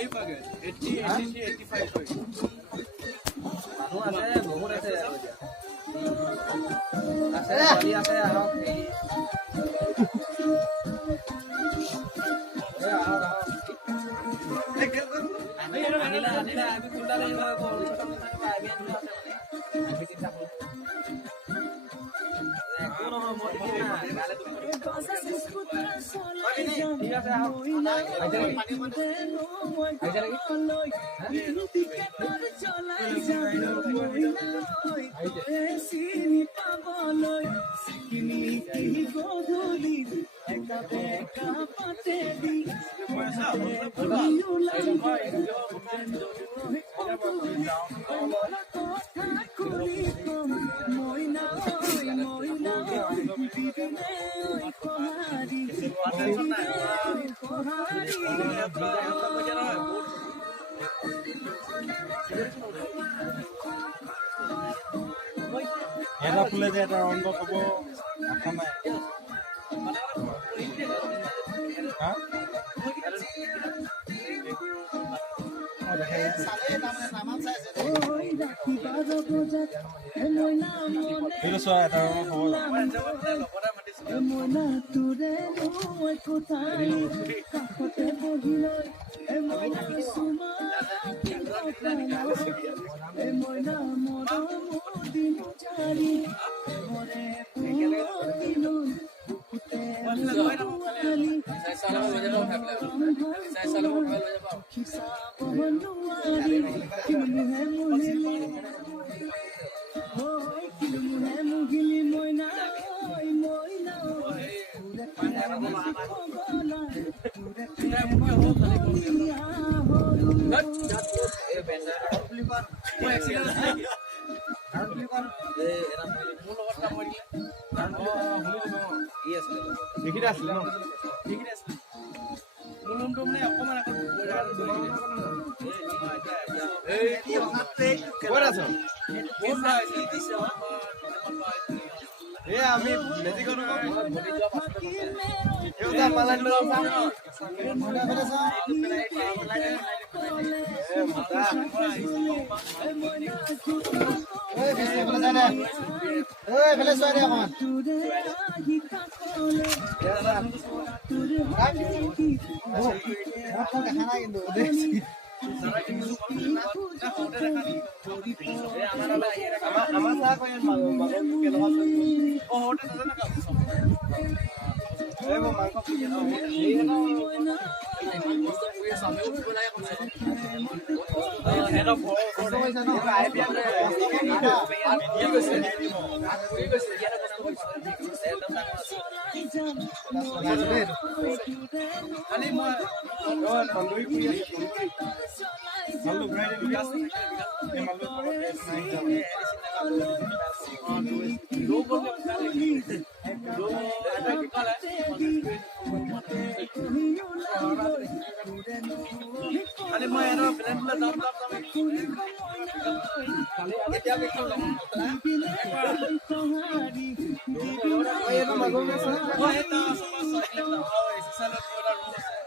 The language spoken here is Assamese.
আহি পাগে 80 83 85 হয় মানুহ আছে বহুত আছে আৰু এতিয়া আছে চলি আছে আহক এই আহক আনিলা আমি কোনটা লৈ গ'ল আমি আনিলা আছে মানে আমি চিন্তা কৰো কোন মই ঠিক আছে আহক এটা ফুলে যে এটা ৰংগ ক'ব আশা নাই হা এইটো চোৱা এটা ৰঙৰ খবৰ আমি Oi,